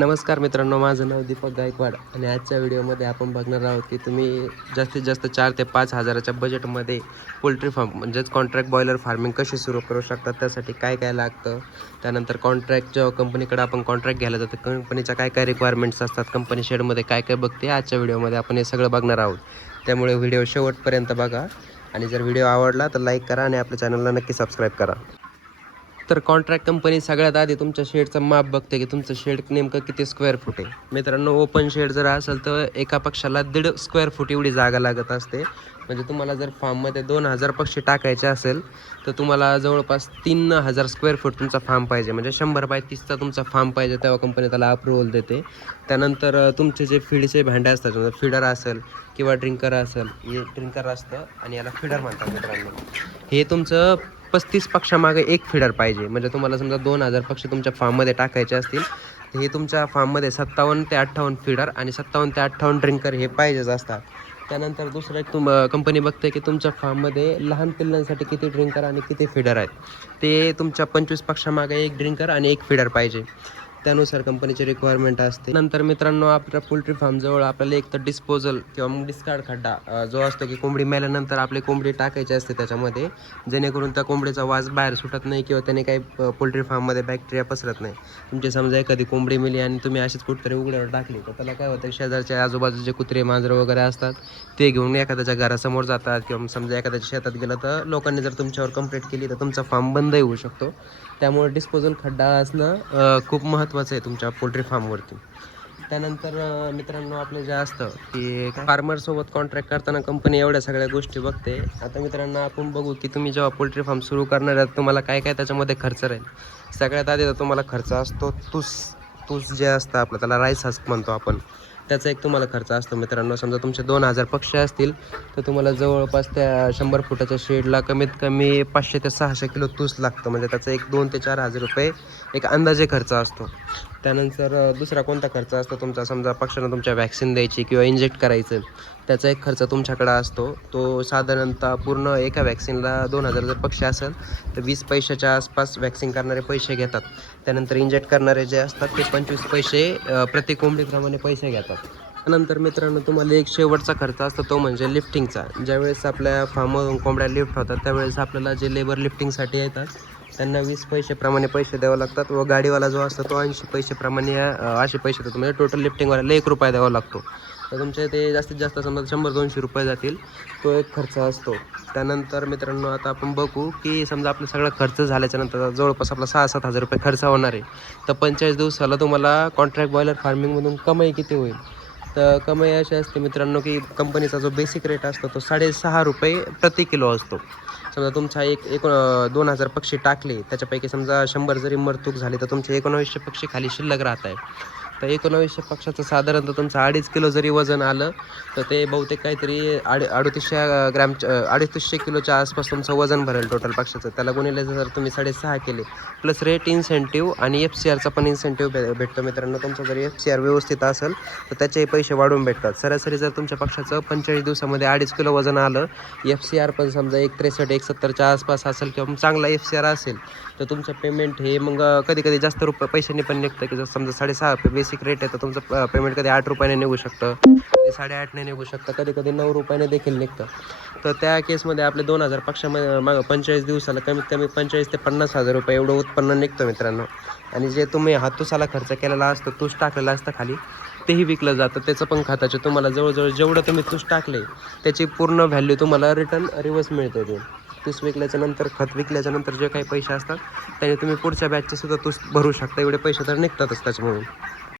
नमस्कार मित्रांनो माझं नाव दीपक गायकवाड आणि आजच्या व्हिडिओमध्ये आपण बघणार आहोत की तुम्ही जास्तीत जास्त चार ते पाच हजाराच्या बजेटमध्ये पोल्ट्री फार्म म्हणजेच कॉन्ट्रॅक्ट बॉयलर फार्मिंग कशी सुरू करू शकतात त्यासाठी काय काय लागतं? त्यानंतर कॉन्ट्रॅक्ट जेव्हा कंपनीकडे आपण कॉन्ट्रॅक्ट घ्यायला जातो. कंपनीच्या काय काय रिक्वायरमेंट्स असतात? कंपनी शेडमध्ये काय काय बघते? आजच्या व्हिडिओमध्ये आपण हे सगळं बघणार आहोत. त्यामुळे व्हिडिओ शेवटपर्यंत बघा आणि जर व्हिडिओ आवडला तर लाईक करा आणि आपल्या चॅनलला नक्की सबस्क्राईब करा. तर कॉन्ट्रॅक्ट कंपनी सगळ्यात आधी तुमच्या शेडचं माप बघते की तुमचं शेड नेमकं किती स्क्वेअर फूट आहे. मित्रांनो ओपन शेड जर असेल तर एका पक्षाला दीड स्क्वेअर फूट एवढी जागा लागत असते. म्हणजे तुम्हाला जर फार्ममध्ये दोन हजार पक्षी टाकायचे असेल तर तुम्हाला जवळपास तीन हजार स्क्वेअर फूट तुमचा फार्म पाहिजे. म्हणजे शंभर बाय तीसचा तुमचा फार्म पाहिजे तेव्हा कंपनी त्याला अप्रुव्हल देते. त्यानंतर तुमचे जे फीडचे भांडे असतात म्हणजे फीडर असेल किंवा ड्रिंकर असेल हे ड्रिंकर असतं आणि याला फिडर म्हणतात मित्रांनो. हे तुमचं पस्तीस पक्षामागे एक फिडर पाहिजे. म्हणजे तुम्हाला समजा दोन हजार पक्ष तुमच्या फार्ममध्ये टाकायचे असतील तर हे तुमच्या फार्ममध्ये सत्तावन्न ते अठ्ठावन्न फिडर आणि सत्तावन्न ते अठ्ठावन्न ड्रिंकर हे पाहिजेच असतात. त्यानंतर दुसरं एक तुम कंपनी बघते की तुमच्या फार्ममध्ये लहान पिल्लांसाठी किती ड्रिंकर आणि किती फिडर आहेत. ते तुमच्या पंचवीस पक्षामागे एक ड्रिंकर आणि एक फिडर पाहिजे. त्यानुसार कंपनीची रिक्वायरमेंट असते. नंतर मित्रांनो आपल्या पोल्ट्री फार्मजवळ आपल्याला एक तर डिस्पोजल किंवा मग डिस्कार्ड खड्डा जो असतो की कोंबडी मेल्यानंतर आपली कोंबडी टाकायची असते त्याच्यामध्ये जेणेकरून त्या कोंबडीचा वास बाहेर सुटत नाही किंवा त्याने काही पोल्ट्री फार्ममध्ये बॅक्टेरिया पसरत नाही. तुमची समजा एखादी कोंबडी मेली आणि तुम्ही अशीच कुठतरी उघड्यावर टाकली तर त्याला काय होतं शेजारच्या आजूबाजूचे कुत्रे मांजरं वगैरे असतात ते घेऊन एखाद्याच्या घरासमोर जातात किंवा समजा एखाद्याच्या शेतात गेलं तर लोकांनी जर तुमच्यावर कंप्लेंट केली तर तुमचा फार्म बंदही होऊ शकतो. त्यामुळे डिस्पोजल खड्डा असणं खूप महत्त्वाचं आहे तुमच्या पोल्ट्री फार्मवरती त्यानंतर मित्रांनो आपलं जे असतं की फार्मरसोबत कॉन्ट्रॅक्ट करताना कंपनी एवढ्या सगळ्या गोष्टी बघते. आता मित्रांनो आपण बघू की तुम्ही जेव्हा पोल्ट्री फार्म सुरू करणार आहात तुम्हाला काय काय त्याच्यामध्ये खर्च राहील. सगळ्यात आधी तर तुम्हाला खर्च असतो तूस तूस जे असतं आपलं त्याला राईस हस्क म्हणतो आपण. त्याचा एक तुम्हाला खर्च असतो मित्रांनो. समजा तुमचे दोन हजार पक्षी असतील तर तुम्हाला जवळपास त्या शंभर फुटाच्या शेडला कमीत कमी पाचशे ते सहाशे किलो तूस लागतं. म्हणजे त्याचा एक दोन ते चार हजार रुपये एक अंदाजे खर्च असतो. त्यानंतर दुसरा कोणता खर्च असतो तुमचा? समजा पक्ष्यांना तुमच्या वॅक्सिन द्यायची किंवा इंजेक्ट करायचं त्याचा एक खर्च तुमच्याकडं असतो. तो साधारणतः पूर्ण एका वॅक्सिनला दोन हजार जर पक्षी असेल तर वीस पैशाच्या आसपास वॅक्सिन करणारे पैसे घेतात. त्यानंतर इंजेक्ट करणारे जे असतात ते पंचवीस पैसे प्रत्येक कोंबडीप्रमाणे पैसे घेतात. नंतर मित्रांनो तुम्हाला एक शेवटचा खर्च असतो तो म्हणजे लिफ्टिंगचा ज्यावेळेस आपल्या फार्मवरून कोंबड्या लिफ्ट होतात त्यावेळेस आपल्याला जे लेबर लिफ्टिंगसाठी येतात त्यांना वीस पैसेप्रमाणे पैसे द्यावे लागतात व गाडीवाला जो असतो तो ऐंशी पैसेप्रमाणे असे पैसे देतो. म्हणजे टोटल लिफ्टिंगवाल्याला एक रुपया द्यावा लागतो. तर तुमचे ते जास्तीत जास्त समजा शंभर दोनशे रुपये जातील तो एक खर्च असतो. त्यानंतर मित्रांनो आता आपण बघू की समजा आपला सगळा खर्च झाल्याच्यानंतर जवळपास आपला सहा सात हजार रुपये खर्च होणार आहे. तर पंचेचाळीस दिवसाला तुम्हाला कॉन्ट्रॅक्ट बॉयलर फार्मिंगमधून कमाई किती होईल? तर कमाई अशी असते मित्रांनो की कंपनीचा जो बेसिक रेट असतो तो साडेसहा रुपये प्रति किलो असतो. समजा तुमचा एक एकूण दोन हजार पक्षी टाकले त्याच्यापैकी समजा शंभर जरी मरतूक झाली तर तुमचे एकोणावीसशे पक्षी खाली शिल्लक राहत आहे. तर एकोणावीसशे पक्षाचं साधारणतः तुमचं अडीच किलो जरी वजन आलं तर ते बहुतेक काहीतरी आड अडतीसशे ग्रॅम अडतीसशे किलोच्या आसपास तुमचं वजन भरेल टोटल पक्षाचं. त्याला गुणिले जर तुम्ही साडेसहा केले प्लस रेट इन्सेंटिव्ह आणि एफ सी आरचा पण इन्सेंटिव्ह भे भेटतो मित्रांनो. तुमचं जर एफ सी आर व्यवस्थित असेल तर त्याचे पैसे वाढून भेटतात. सरासरी जर तुमच्या पक्षाचं पंचेचाळीस दिवसामध्ये अडीच किलो वजन आलं एफ सी आर पण समजा एक त्रेसष्ट एक सत्तरच्या आसपास असेल किंवा चांगला एफ सी आर असेल तर तुमचं पेमेंट हे मग कधी कधी जास्त रुपये पैशाने पण निघतं की जर समजा साडेसहा बेसिक रेट आहे तर तुमचं पेमेंट कधी आठ रुपयाने निघू शकतं कधी साडेआठने निघू शकतं कधी कधी नऊ रुपयाने देखील निघतं. तर त्या केसमध्ये आपले दोन हजार पक्षामध्ये मग पंचेचाळीस दिवसाला कमीत कमी पंचेचाळीस ते पन्नास हजार रुपये एवढं उत्पन्न निघतं मित्रांनो. आणि जे तुम्ही हातुसाला खर्च केलेला असतो तूच टाकलेला असतं खाली तेही विकलं जातं. त्याचं पण खाताचे तुम्हाला जवळजवळ जेवढं तुम्ही तूच टाकले त्याची पूर्ण व्हॅल्यू तुम्हाला रिटर्न रिवर्स मिळते ते. तूस विकल्याच्या नंतर खत विकल्याच्या नंतर जे काही पैसे असतात त्याने तुम्ही पुढच्या बॅचचे सुद्धा तूस भरू शकता. एवढे पैसे तर निघतातच त्याच्यामुळे